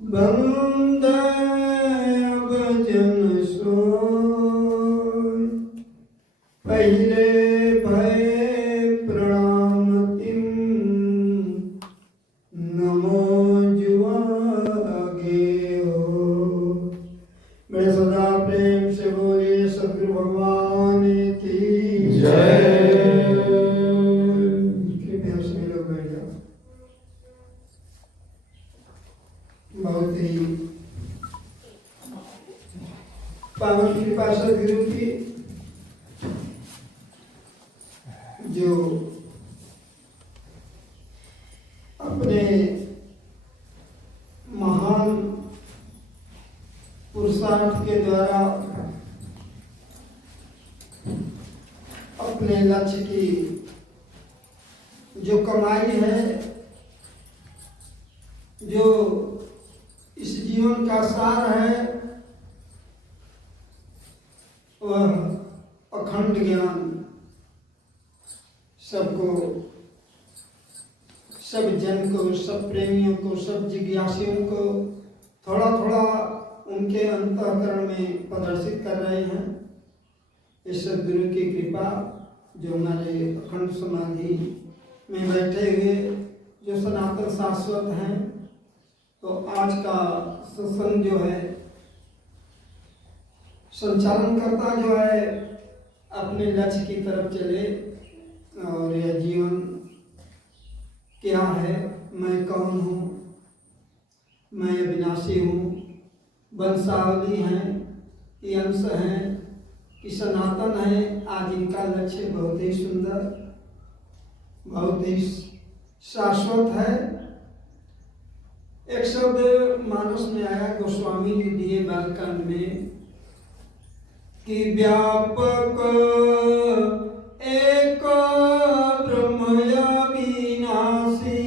बंदे भजन सोय पहले भय प्रणाम तिम नमो जुआगे हो। बड़े सदा प्रेम से बोलिए सतगुरु भगवान की जय। कृपया से लोग बैठ जाओ। बहुत ही पावन कृपा सदगुरु की जो अपने महान पुरुषार्थ के द्वारा अपने लक्ष्य की जो कमाई है, जो इस जीवन का सार है, वह अखंड ज्ञान सबको, सब जन को, सब प्रेमियों को, सब जिज्ञासुओं को थोड़ा थोड़ा उनके अंतःकरण में प्रदर्शित कर रहे हैं। इस सद्गुरु की कृपा जो हमारे अखंड समाधि में बैठे हुए जो सनातन शाश्वत हैं, तो आज का सत्संग जो है संचालन करता जो है अपने लक्ष्य की तरफ चले। और यह जीवन क्या है, मैं कौन हूँ, मैं अविनाशी हूँ, वंशावली हैं कि अंश हैं कि सनातन है। आज इनका लक्ष्य बहुत ही सुंदर, बहुत ही शाश्वत है। एक शब्द मानस में आया, गोस्वामी जी दिए बालकांड में कि व्यापक एक ब्रह्म अविनाशी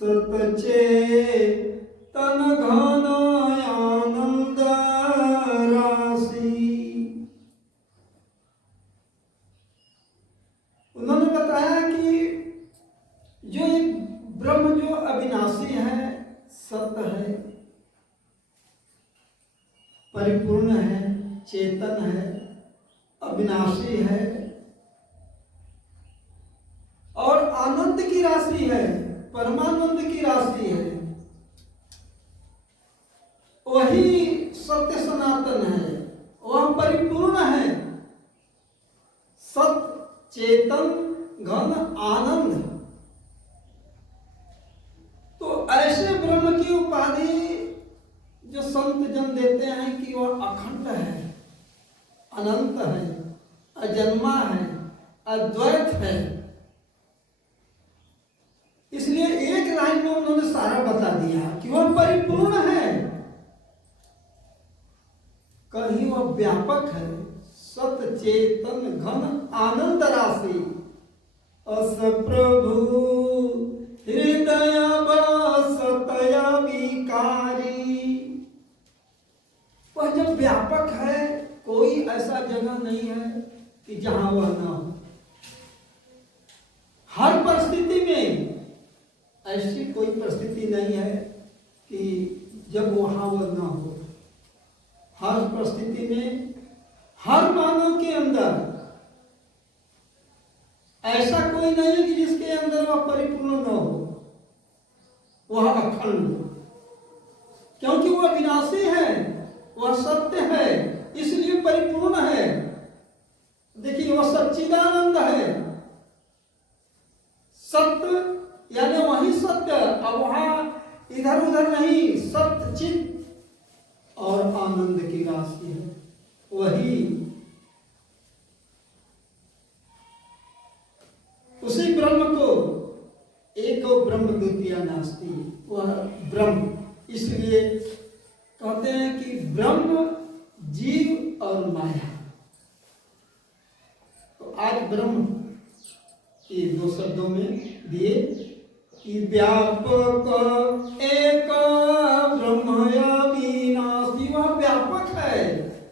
सतचेतन घन आनंद राशि। उन्होंने बताया कि जो एक ब्रह्म जो अविनाशी है, सत्य है, परिपूर्ण है, चेतन है, अविनाशी है और आनंद की राशि है, परमानंद की राशि है, वही सत्य सनातन है, वह परिपूर्ण है, सत्य चेतन घन आनंद। तो ऐसे ब्रह्म की उपाधि जो संत जन देते हैं कि वह अखंड है, अनंत है, अजन्मा है, अद्वैत है। इसलिए एक लाइन में उन्होंने सारा बता दिया कि वह परिपूर्ण है, कहीं वह व्यापक है, सत चेतन घन आनंद राशि। अस प्रभु हृदय बसतय विकारी। वह जब व्यापक है, कोई ऐसा जगह नहीं है कि जहां वह ना हो। हर परिस्थिति में ऐसी कोई परिस्थिति नहीं है कि जब वहां वह ना हो। हर परिस्थिति में, हर मानव के अंदर ऐसा कोई नहीं है कि जिसके अंदर वह परिपूर्ण न हो, वह अखंड, क्योंकि वह विनाशी है, वह सत्य है, इसलिए परिपूर्ण है। देखिए, वह सच्चिदानंद है, सत्य यानी वही सत्य, अब वहां इधर उधर नहीं, सत्य चित्त और आनंद की राशि है। वही उसी ब्रह्म को एको ब्रह्म द्वितीय नास्ति, वह ब्रह्म। इसलिए कहते हैं कि ब्रह्म, जीव और माया। तो आज ब्रह्म ये दो शब्दों में दिए कि व्यापक एक ब्रह्म अविनाशी। वह व्यापक है,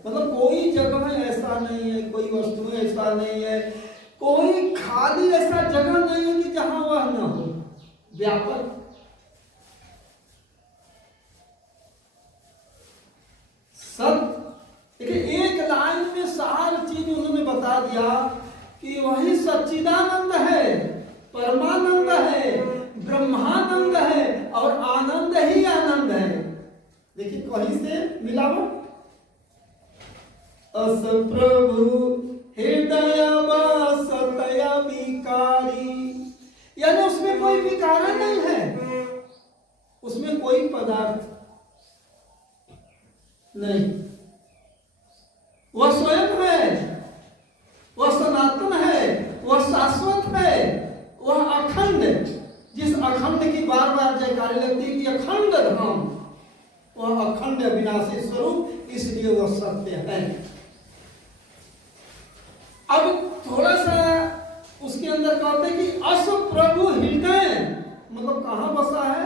मतलब कोई जगह ऐसा नहीं है, कोई वस्तु ऐसा नहीं है, कोई खाली ऐसा जगह नहीं है कि जहां वह न हो। व्यापक सच्चिदानंद है, परमानंद है, ब्रह्मानंद है और आनंद ही आनंद है। देखिए कहीं से मिलाओ, अस प्रभु हृदय सतया विकारी, यानी उसमें कोई विकार नहीं है, उसमें कोई पदार्थ नहीं, वह स्वयं है, वह सनातन है, वह शाश्वत है, वह अखंड, जिस अखंड की बार बार जयकारी लगती है कि अखंड धाम, वह अखंड अविनाशी स्वरूप, इसलिए वह सत्य है। अब थोड़ा सा उसके अंदर कहते हैं कि अस प्रभु हृदय, मतलब कहां बसा है,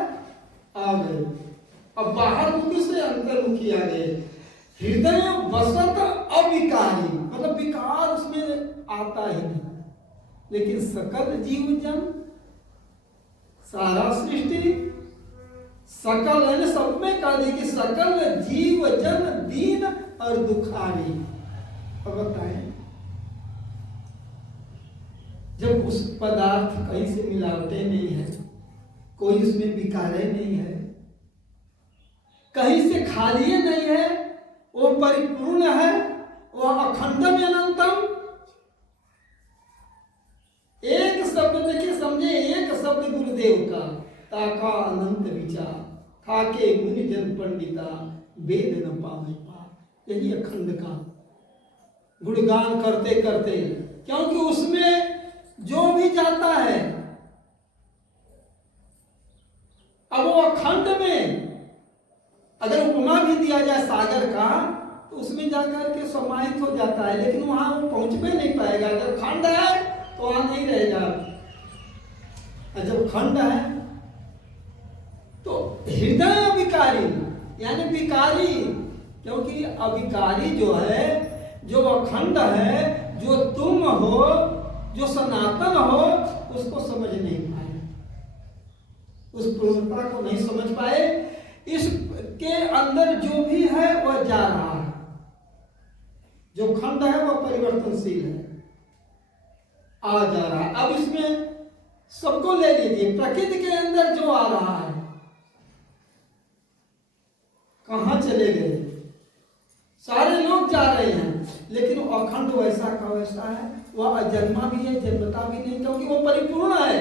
आ गए, अब बाहर मुखी से अंतर्मुखी आ गए। हृदय बसत अविकारी, मतलब विकार उसमें आता ही नहीं, लेकिन सकल जीव जन, सारा सृष्टि, सकल यानी सब में कह दी कि सकल जीव जन दीन और दुखारी। अब बताएं, जब उस पदार्थ कहीं से मिलावटे नहीं है, कोई उसमें विकारे नहीं है, कहीं से खाली नहीं है, वो परिपूर्ण है, वह अखंडम अनंतम। एक शब्द देखिए, समझे, एक शब्द गुरुदेव का, ताका अनंत विचार, थाके मुनि जन पंडिता, वेद न पावे पार। यही अखंड का गुणगान करते करते, क्योंकि उसमें जो भी जाता है, अब वो अखंड में अगर उपमा भी दिया जाए सागर का, तो उसमें जाकर के समाहित हो जाता है, लेकिन वहां वो पहुंच भी नहीं पाएगा। अगर खंड है तो वहां नहीं रहेगा, और जब खंड है तो हृदय अविकारी, यानी विकारी, क्योंकि अविकारी जो है, जो अखंड है, जो तुम हो, जो सनातन हो, उसको समझ नहीं पाए, उस पूर्णता को नहीं समझ पाए। इसके अंदर जो भी है वह जा रहा है, जो खंड है वह परिवर्तनशील है, आ जा रहा है। अब इसमें सबको ले लीजिए, प्रकृति के अंदर जो आ रहा है, कहां चले गए, सारे लोग जा रहे हैं, लेकिन वो अखंड वैसा का वैसा है, वह अजन्मा भी है, जन्मता भी नहीं, क्योंकि वो परिपूर्ण है,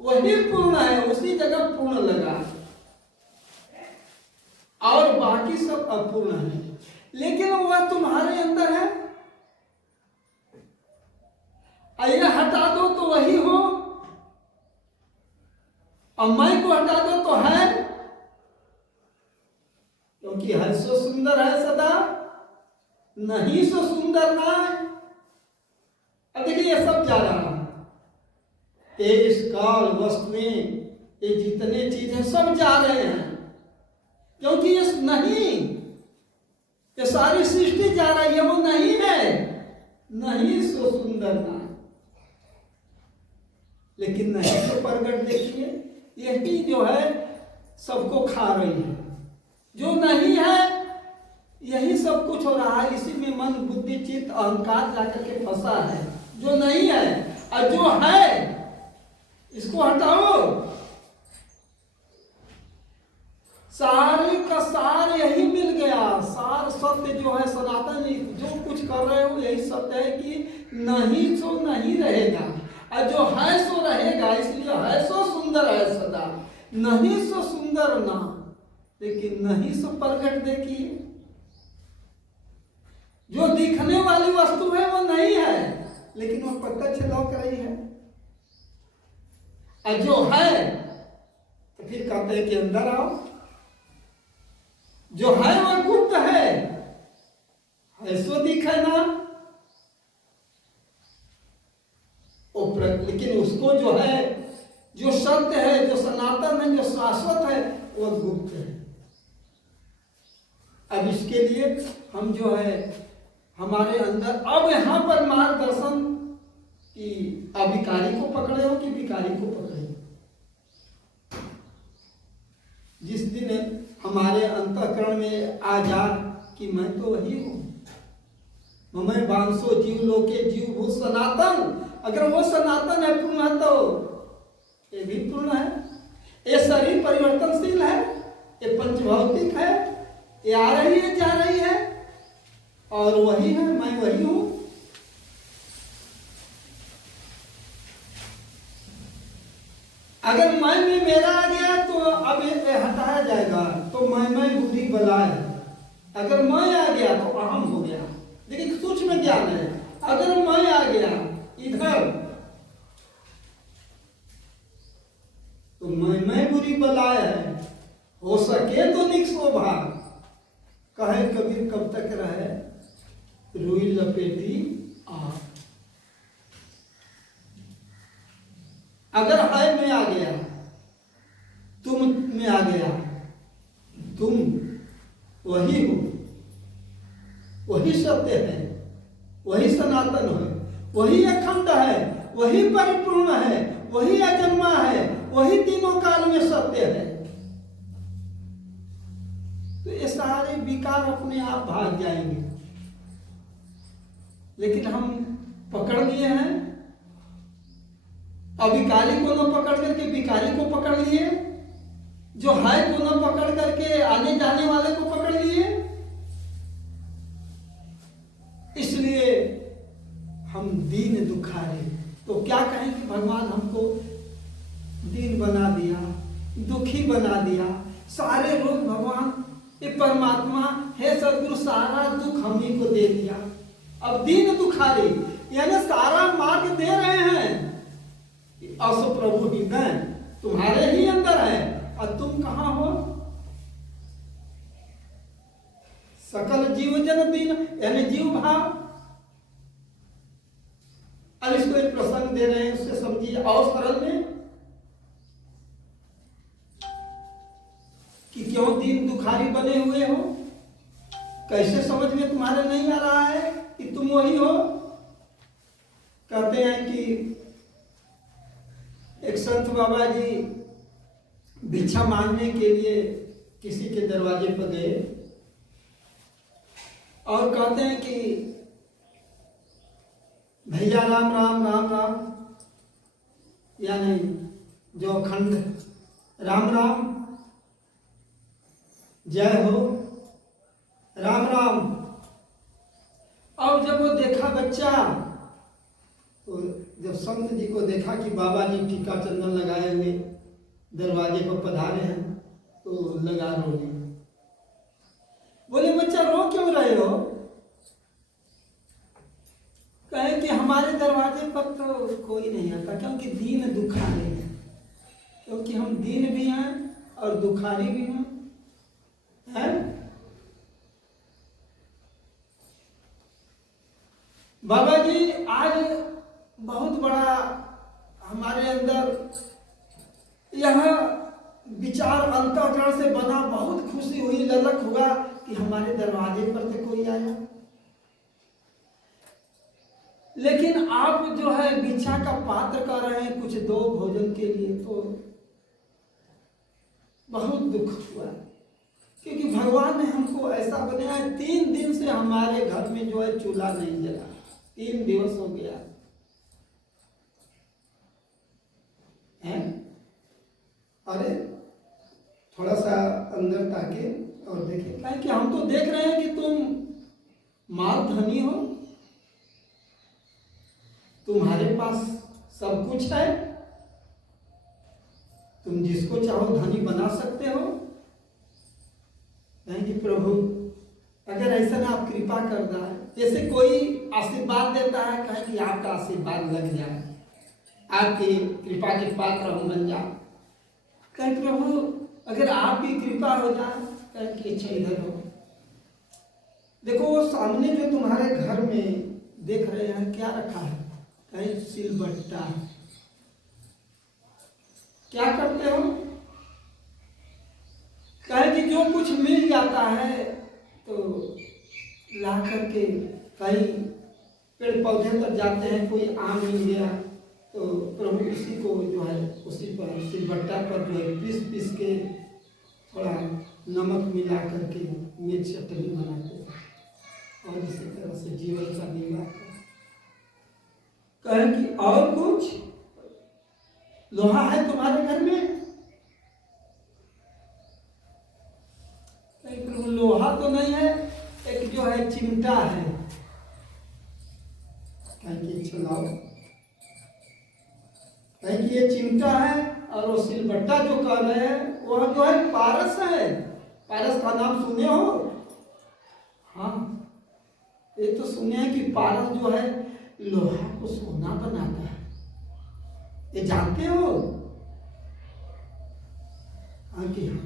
वही पूर्ण है, उसी जगह पूर्ण लगा, और बाकी सब अपूर्ण है, लेकिन वह तुम्हारे अंदर है। ये हटा दो तो वही हो, और मैं को हटा दो तो है, क्योंकि है सो सुंदर है सदा, नहीं सो सुंदर ना। अब देखिए ये सब जा रहा है, देश काल वस्तुएं, ये जितने चीज है सब जा रहे हैं, क्योंकि ये नहीं, ये सारी सृष्टि जा रही है, वो नहीं है, नहीं सो सुंदर ना, लेकिन नहीं तो प्रगट देखिए, यही जो है सबको खा रही है, जो नहीं है यही सब कुछ हो रहा है, इसी में मन बुद्धि चित्त अहंकार जाकर के फंसा है, जो नहीं है, और जो है इसको हटाओ। सारे का सार यही मिल गया, सार सत्य जो है सनातन, जो कुछ कर रहे हो यही सत्य है कि नहीं सो नहीं रहेगा, और जो है सो रहेगा, इसलिए है सो सुंदर है सदा, नहीं सो सुंदर ना, लेकिन नहीं सो प्रगट देखिए, जो दिखने वाली वस्तु है वो नहीं है, लेकिन वो प्रत्यक्ष लौक रही है, और जो है तो फिर कहते हैं कि अंदर आओ, जो है वह गुप्त है, ऐसो दिखे ना, लेकिन उसको जो है, जो सत्य है, जो सनातन है, जो शाश्वत है, वह गुप्त है। अब इसके लिए हम जो है हमारे अंदर, अब यहां पर मार्गदर्शन कि अविकारी को पकड़े हो कि विकारी को पकड़े हो। जिस दिन हमारे अंतःकरण में आ जा कि मैं तो वही हूं, मैं बांसो जीव लोके जीव भूत सनातन, अगर वो सनातन है, पूर्ण है, तो ये भी पूर्ण है। ये शरीर परिवर्तनशील है, ये पंचभौतिक है, ये आ रही है, जा रही है, और वही है, मैं वही हूं। अगर मैं में मेरा आ गया तो अब ये हटाया जाएगा, तो मैं बुद्धि बलाय। अगर मैं आ गया तो अहम हो गया। देखिए सूक्ष्म ज्ञान है। अगर मैं आ गया इधर तो मैं बुरी बलाय है, हो सके तो निक्षोभा। कहे कबीर कब तक रहे रुई लपेटी आग। अगर है मैं आ गया, तुम में आ गया, तुम वही हो, वही सत्य है, वही सनातन है, वही अखंड है, वही परिपूर्ण है, वही अजन्मा है, वही तीनों काल में सत्य है। तो ये सारे विकार अपने आप भाग जाएंगे। लेकिन हम पकड़ लिए हैं, अभिकारी को न पकड़ करके विकारी को पकड़ लिए, जो है को न पकड़ करके आने जाने वाले को पकड़ लिए। इसलिए हम दीन दुखारे। तो क्या कहें कि भगवान हमको दीन बना दिया, दुखी बना दिया, सारे रोग भगवान ये परमात्मा है सदगुरु सारा दुख हम ही को दे दिया। अब दीन दुखारे यानी सारा मार्ग दे रहे हैं। असो प्रभु हृदय तुम्हारे ही अंदर है, और तुम कहां हो? सकल जीव जन दीन यानी जीव भाव। अब इसको एक प्रसंग दे रहे हैं, उससे समझिए और सरल में कि क्यों दीन दुखारी बने हुए हो। कैसे समझ में तुम्हारे नहीं आ रहा है कि तुम वही हो? कहते हैं कि एक संत बाबा जी भिक्षा मांगने के लिए किसी के दरवाजे पर गए और कहते हैं कि भैया राम राम राम राम, यानी जो अखंड राम राम, जय हो, राम राम। और जब वो देखा बच्चा, तो जब संत जी को देखा कि बाबा जी टीका चंदन लगाए हुए दरवाजे पर पधारे हैं, तो लगा रोने। बोले बच्चा रो क्यों रहे हो? कहे कि हमारे दरवाजे पर तो कोई नहीं आता, क्योंकि दीन दुखारी है, क्योंकि हम दीन भी हैं और दुखारी भी हैं। है? बाबा जी आज बहुत बड़ा हमारे अंदर यह विचार अंतःकरण से बना, बहुत खुशी हुई, ललक हुआ कि हमारे दरवाजे पर से कोई आया। लेकिन आप जो है भिक्षा का पात्र कर रहे हैं कुछ दो भोजन के लिए, तो बहुत दुख हुआ, क्योंकि भगवान ने हमको ऐसा बनाया है। 3 दिन से हमारे घर में जो है चूल्हा नहीं जला, 3 दिवस हो गया है। अरे थोड़ा सा अंदर ताके और देखें, क्या कि हम तो देख रहे हैं कि तुम माल धनी हो, तुम्हारे पास सब कुछ है, तुम जिसको चाहो धनी बना सकते हो। कि प्रभु अगर ऐसा ना आप कृपा कर रहा है, जैसे कोई आशीर्वाद देता है, कहे कि आपका आशीर्वाद लग जाए, आपकी कृपा के पात्र हम बन जाओ। कहे प्रभु अगर आपकी कृपा हो जाए, कहे कि अच्छा इधर हो, देखो वो सामने जो तुम्हारे घर में देख रहे हैं क्या रखा है, कहे सिलबट्टा। क्या करते हो? कहे कि जो कुछ मिल जाता है तो ला करके, कहीं पेड़ पौधे पर जाते हैं, कोई आम मिल गया तो प्रभु उसी को जो है उसी पर सिलबट्टा पर जो है पीस पीस के थोड़ा नमक मिला करके मिर्च चटनी बनाते हैं और इसी तरह से जीवन का निर्वाह करते। कहे कि और कुछ लोहा है तुम्हारे घर में? प्रभु लोहा तो नहीं है, एक जो है चिमटा है। कहे कि चलाओ, कहे कि ये चिमटा है, और वो सिलबट्टा जो कर रहे हैं वह जो है पारस है। पारस का नाम सुने हो? हाँ, ये तो सुने हैं कि पारस जो है लोहा को सोना बनाता है, ये जानते हो? हाँ कि हाँ।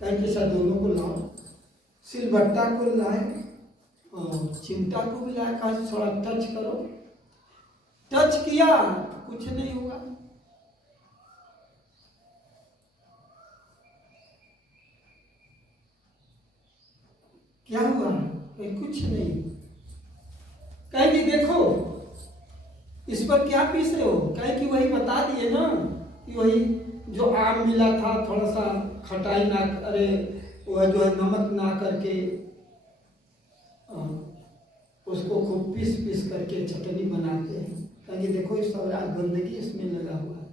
कहीं के साथ दोनों को लाओ, सिलबट्टा को लाए और चिमटा को भी लाए। कहा थोड़ा टच करो। टच किया तो कुछ नहीं हुआ। क्या हुआ? कुछ नहीं। कहे कि देखो इस पर क्या पीसे हो? कहे कि वही बता दिए ना कि वही जो आम मिला था, थोड़ा सा खटाई ना, अरे वह जो है नमक ना करके उसको खूब पीस पीस करके चटनी बनाते हैं। कहे कि देखो इस सारा गंदगी इसमें लगा हुआ है।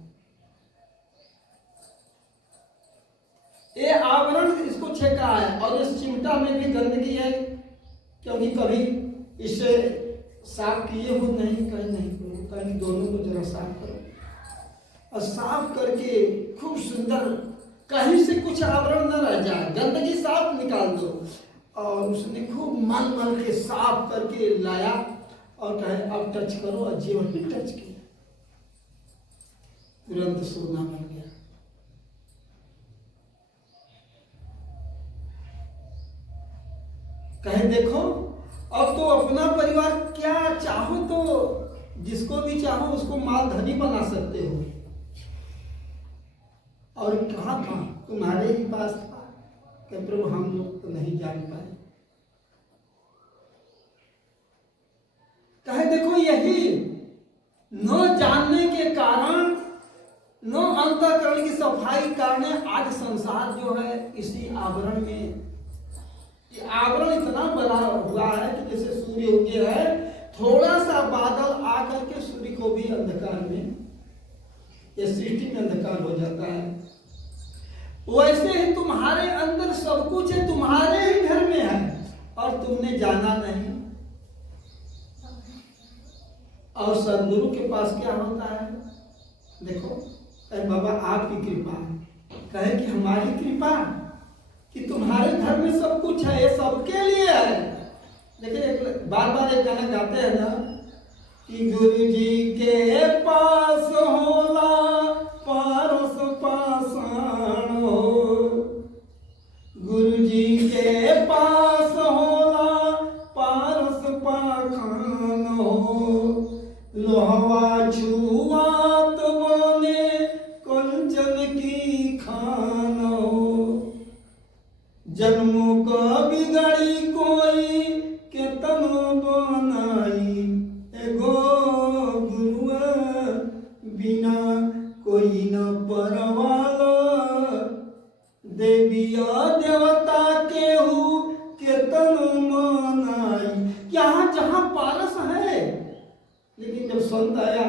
ये आवरण इसको छेका है, और इस चिमटा में भी गंदगी है, क्योंकि कभी इसे साफ किए हो नहीं? कहीं नहीं करो। कहीं दोनों को जरा साफ करो, और साफ करके खूब सुंदर, कहीं से कुछ आवरण न रह जाए, गंदगी साफ निकाल दो। और उसने खूब मल मल के साफ करके लाया और कहे अब टच करो, और जीवन में टच किया, तुरंत सोना बन गया। कहे देखो अब तो अपना परिवार, क्या चाहो तो जिसको भी चाहो उसको मालधनी बना सकते हो, और कहाँ था? तुम्हारे ही पास था। कि प्रभु हम लोग तो नहीं जान पाए। कहे देखो यही न जानने के कारण, न अंतःकरण की सफाई कारण आज संसार जो है इसी आवरण में, ये आवरण इतना बड़ा हुआ है कि जैसे सूर्य उगे है, थोड़ा सा बादल आकर के सूर्य को भी अंधकार में, ये सृष्टि में अंधकार हो जाता है। वैसे ही तुम्हारे अंदर सब कुछ है, तुम्हारे ही घर में है, और तुमने जाना नहीं। और सदगुरु के पास क्या होता है? देखो अरे बाबा आपकी कृपा, कहे कि हमारी कृपा कि तुम्हारे घर में सब कुछ है, ये सबके लिए है। देखिए बार बार एक गाना गाते हैं ना कि गुरु जी के पास होला पारस पाषाण हो, गुरु जी के पास होला पारस पाखंड हो, लोहवा छुआत बने कंचन की खान हो, जन्मों का बिगड़ी कोई केतनो बनाई, एगो गुरु बिना कोई न परवाला, देविया देवता केहू केतनो मनाई। यहाँ जहाँ पारस है, लेकिन जब संत आया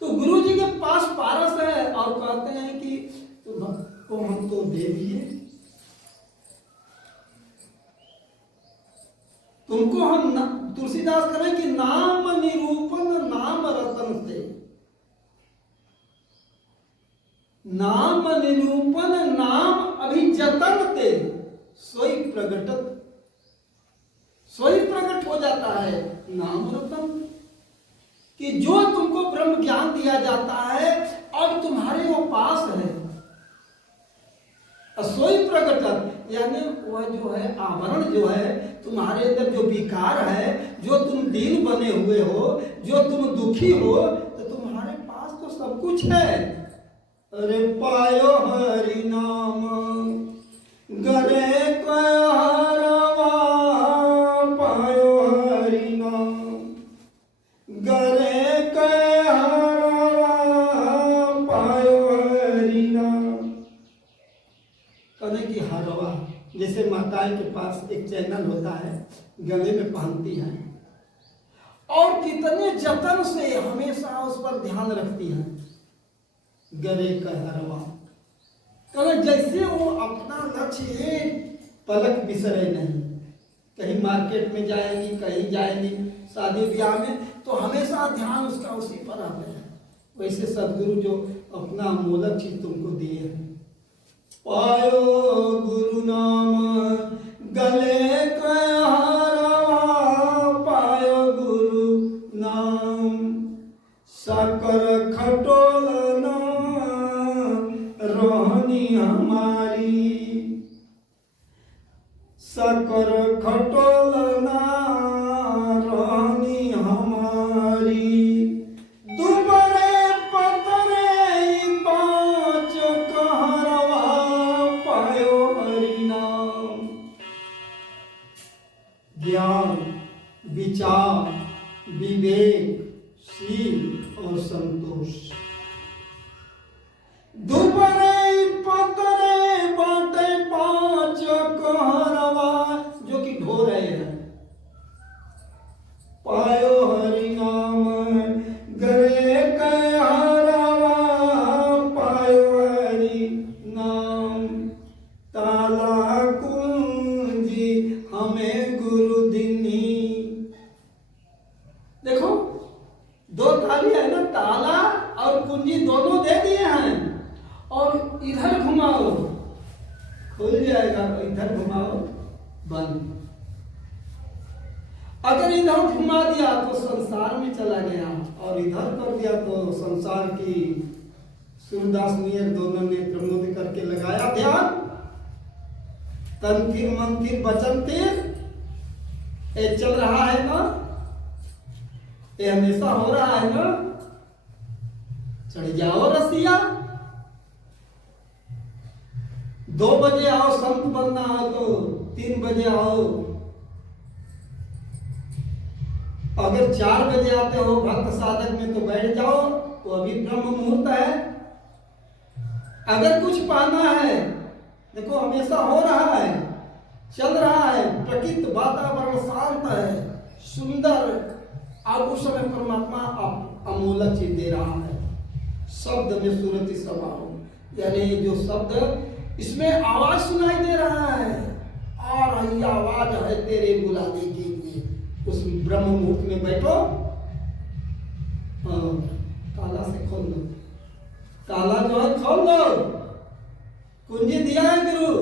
तो गुरु जी के पास पारस है, और कहते हैं कि तो हम तो देवी है, तुमको हम तुलसीदास करें कि नाम निरूपण नाम रतन से, नाम निरूपण नाम अभिजतन ते, सोई प्रगटत, सोई प्रकट हो जाता है नाम रतन, कि जो तुमको ब्रह्म ज्ञान दिया जाता है अब तुम्हारे वो पास है। सोई प्रकटन यानी वह जो है आवरण जो है तुम्हारे अंदर, जो विकार है, जो तुम दीन बने हुए हो, जो तुम दुखी हो, तो तुम्हारे पास तो सब कुछ है। अरे पायो हरि नाम गरे हरवा, पायो हरि नाम गरे हरवा, पायो हरि नाम। कहने की हरवा, जैसे माताएं के पास एक चैनल होता है, गले में पहनती हैं, और कितने जतन से हमेशा उस पर ध्यान रखती है। गरे कहरवा तो जैसे वो अपना लक्ष्य एक पलक बिसरे नहीं। कहीं मार्केट में जाएंगी, कहीं जाएंगी शादी ब्याह में, तो हमेशा ध्यान उसका उसी पर आता है। वैसे सदगुरु जो अपना अमोलक चीज तुमको दिए हैं। पायो गुरु नाम गले कहरवा, पायो गुरु नाम साकर खटोलना रोहनी हमारी, साकर खटोलना रोहनी हमारी। दुबरे पतरे पाँच कहरवा, पायो हरि नाम। ज्ञान, विचार, विवेक, शील और संतोष। दुबरे पतरे बाटे पाँच कहरवा, जो कि ढो रहे हैं। पायो हरि नाम गरे कहरवा, पायो हरि नाम। ताला कुंजी हमें गुरु दिनी। देखो दो ताली है ना, ताला और कुंजी दोनों दे दिए हैं। और इधर घुमाओ खुल जाएगा, इधर घुमाओ बंद। अगर इधर घुमा दिया तो संसार में चला गया, और इधर कर दिया तो संसार की सूरदास नियर दोनों नेत्र मुद करके लगाया ध्यान। तन तीर मन तीर वचन तीर ये चल रहा है ना, ये हमेशा हो रहा है ना। चढ़ जाओ रसिया, 2 बजे आओ संत बनना हो तो 3 बजे आओ। अगर 4 बजे आते हो भक्त साधक में तो बैठ जाओ, तो अभी ब्रह्म मुहूर्त है। अगर कुछ पाना है, देखो हमेशा हो रहा है, चल रहा है, प्रकृति वातावरण शांत है, सुंदर। अब उस समय परमात्मा अमूलक चीज दे रहा है। शब्द में सूरत समाओ, यानी जो शब्द इसमें आवाज सुनाई दे रहा है, आ रही आवाज है तेरे बुलाने के लिए। उस ब्रह्म मुहूर्त में बैठो। ताला से खोल दो, ताला जो है खोल दो। कुंजी दिया है गुरु।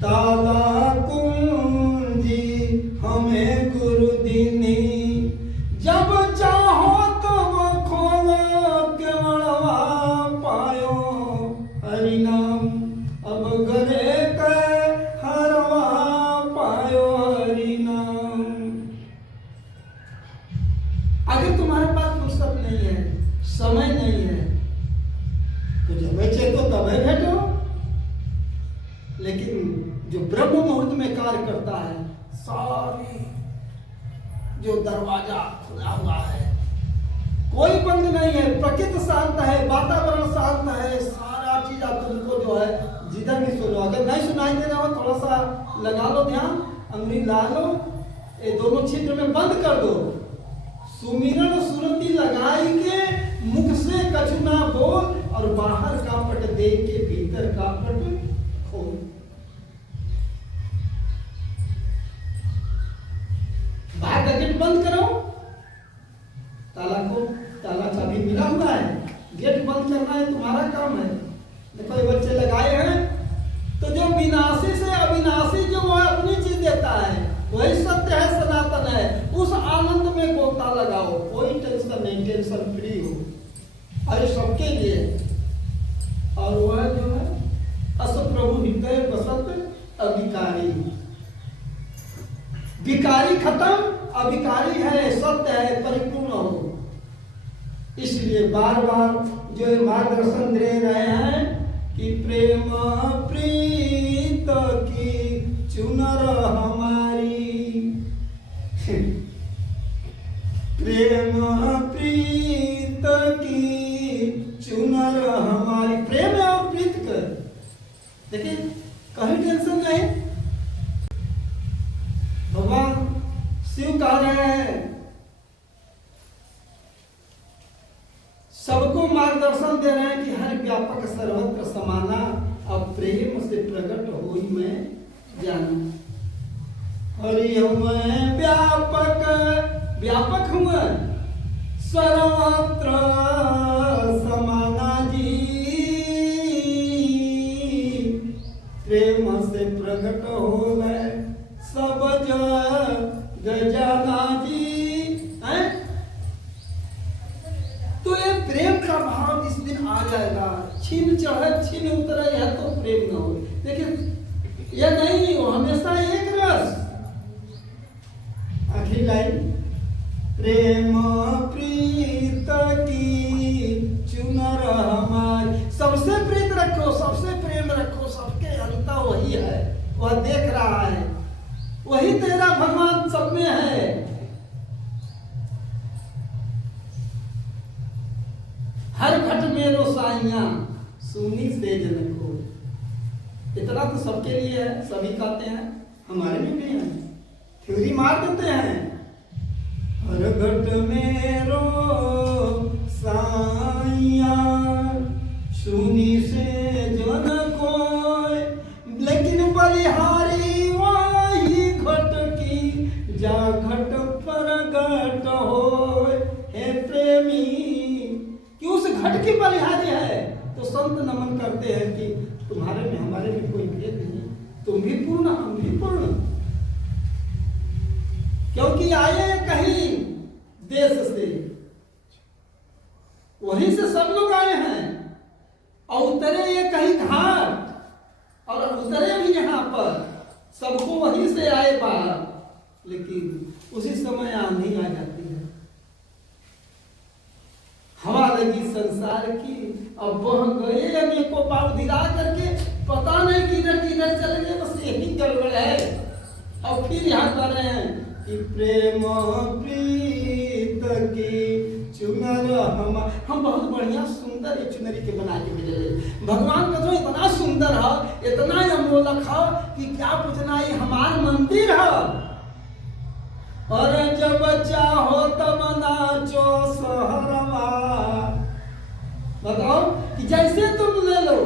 ताला कुंजी हमें गुरु दीनी, जब चाहो तब खोलो केवड़वा, पायो हरि नाम। अब गरे कहरवा, पायो हरि नाम। अगर तुम्हारे पास फुर्सत नहीं है, समय नहीं है, तो जब चेतो तभी भेजो। लेकिन जो ब्रह्म मुहूर्त में कार्य करता है, सारी जो दरवाजा खुला हुआ है, कोई बंद नहीं है, प्रकृति शांत है, वातावरण शांत है, सारा चीज आप तुमको जो है जिधर भी सुनो। अगर नहीं सुनाई दे रहा हो, थोड़ा सा लगा लो ध्यान, अंगुली ला लो, ये दोनों छिद्र में बंद कर दो। सुमिरन सुरति लगाई के मुख से कछु ना बोल, और बाहर का पट दे के भीतर का पट खोल। बाहर का गेट बंद करो, ताला को ताला चाबी मिला हुआ है, गेट बंद करना है तुम्हारा काम है। देखो ये बच्चे लगाए हैं, तो जो विनाशी से अविनाशी जो वो अपनी चीज देता है, वही सत्य है, सनातन है। उस आनंद में गोता लगाओ, कोई टेंशन नहीं, टेंशन फ्री हो, अरे सबके लिए। और वह जो है अस प्रभु हृदय बसत अभिकारी। विकारी खत्म, अभिकारी है, सत्य है, परिपूर्ण हो। इसलिए बार बार जो मार्गदर्शन दे रहे हैं कि प्रेम प्रीत की चुनर हमारी, प्रेम प्रीत की चुनर हमारी। प्रेम और प्रीत कर, देखिए कहीं टेंशन नहीं। भगवान शिव कह रहे हैं सर्वत्र समाना, अब प्रेम से प्रकट होई मैं जाना। हरि हूँ व्यापक, व्यापक हूँ सर्वत्र समाना जी, प्रेम से प्रकट हो गए सब जग जाना जी। हैं? तो ये प्रेम का भाव इस दिन आ जाएगा। छीन चढ़े छीन उतरे यह तो प्रेम न हो, लेकिन यह नहीं हो, हमेशा एक रस। आखिरी लाइन, प्रेम प्रीत की चुनर हमारी, सबसे प्रीत रखो, सबसे प्रेम रखो, सबके अंत वही है, वह देख रहा है, वही तेरा भगवान सब में है। हर घट में रोसाइयां सुनी से जन को, इतना तो सबके लिए है, सभी कहते हैं, हमारे में भी है, थ्योरी मार देते हैं। हर घट में रोसाइयां सुनी से जन कोय, लेकिन बलिहारी वही घट की जा घट पर घट होय। हे प्रेमी, कि उस घट की बलिहारी है, तो संत नमन करते हैं कि तुम्हारे में हमारे में कोई भेद नहीं, तुम भी पूर्ण हम भी पूर्ण, क्योंकि आए कहीं देश से, वहीं से सब लोग आए हैं, और उतरे ये कहीं घाट, और उतरे भी यहाँ पर, सबको वहीं से आए बाहर, लेकिन उसी समय आंधी आ जाती है, हवा लगी संसार की, अब बह गए अनेकों पाप धिरा करके, पता नहीं किधर किधर चले गए, बस यही गड़बड़ है। अब फिर यहाँ कर रहे हैं कि प्रेम प्रीत की चुनर हम बहुत बढ़िया सुंदर एक चुनरी के बना के मिले। भगवान का जो इतना सुंदर है, इतना अमोलक है कि क्या पूछना, ये हमार मंदिर है। और जब चाहो तब नाचो सहरवा, बताओ कि जैसे तुम ले लो,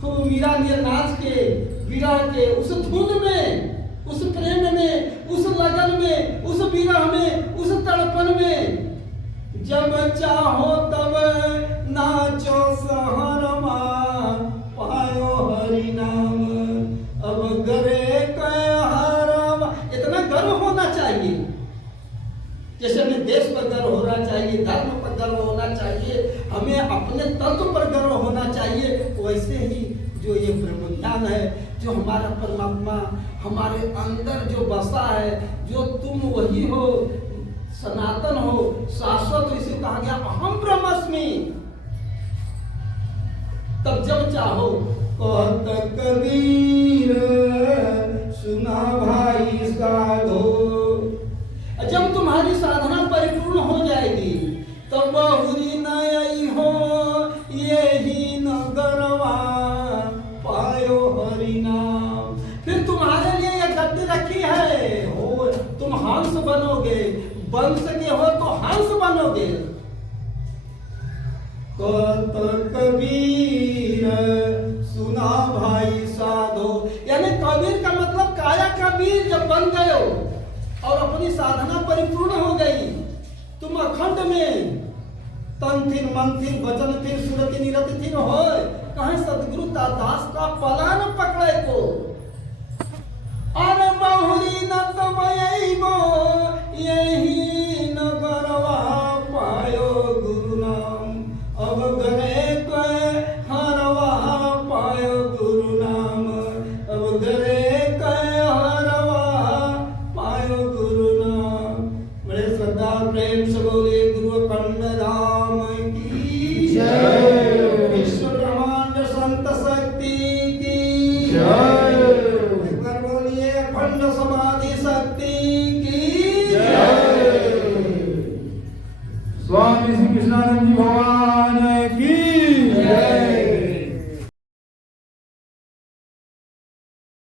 खूब मीरा मीरा नाच के, विरह के उस धुन में, उस प्रेम में, उस लगन में, उस विरह में, उस तड़पन में, जब चाहो तब नाचो सहरमा, पायो हरि नाम अब गरे कहरवा। इतना गर्व होना चाहिए, जैसे हमें देश पर गर्व होना चाहिए, धर्म पर गर्व होना चाहिए, हमें अपने तत्व पर गर्व होना चाहिए, वैसे ही जो ये ब्रह्म ज्ञान है, जो हमारा परमात्मा हमारे अंदर जो बसा है, जो तुम वही हो, सनातन हो, शाश्वत, इसे कहा गया अहम ब्रह्मास्मि। तब जब चाहो कहत कबीर सुना भाई साधो, जब तुम्हारी साधना परिपूर्ण हो जाएगी, तब बहुरी नई हो यही नगरवा, पायो हरि नाम। फिर तुम्हारे लिए यह गद्दी रखी है, हो तुम हंस बनोगे, बन सके हो तो हंस बनोगे। कहत कबीर सुना भाई साधो, यानी कबीर का मतलब काया कबीर जब बन गए हो और अपनी साधना परिपूर्ण हो गई, तुम अखंड में तन थिन मन थिन वचन थिन सुरति निरति थिन हो, कहे सदगुरु दास का पलान पकड़े को। अरे बहुरी न तबो यही नगरवा, पायो गुरु नाम अब गरे हरवा, पायो गुरु नाम अब गरे हरवा, पायो गुरु नाम। बड़े श्रद्धा प्रेम से बोले गुरु अखंड धाम की जय, विश्व ब्रह्मांड संत शक्ति की जय, बोलिए अखंड समाधि शक्ति की जय। स्वामी श्री कृष्णानंद जी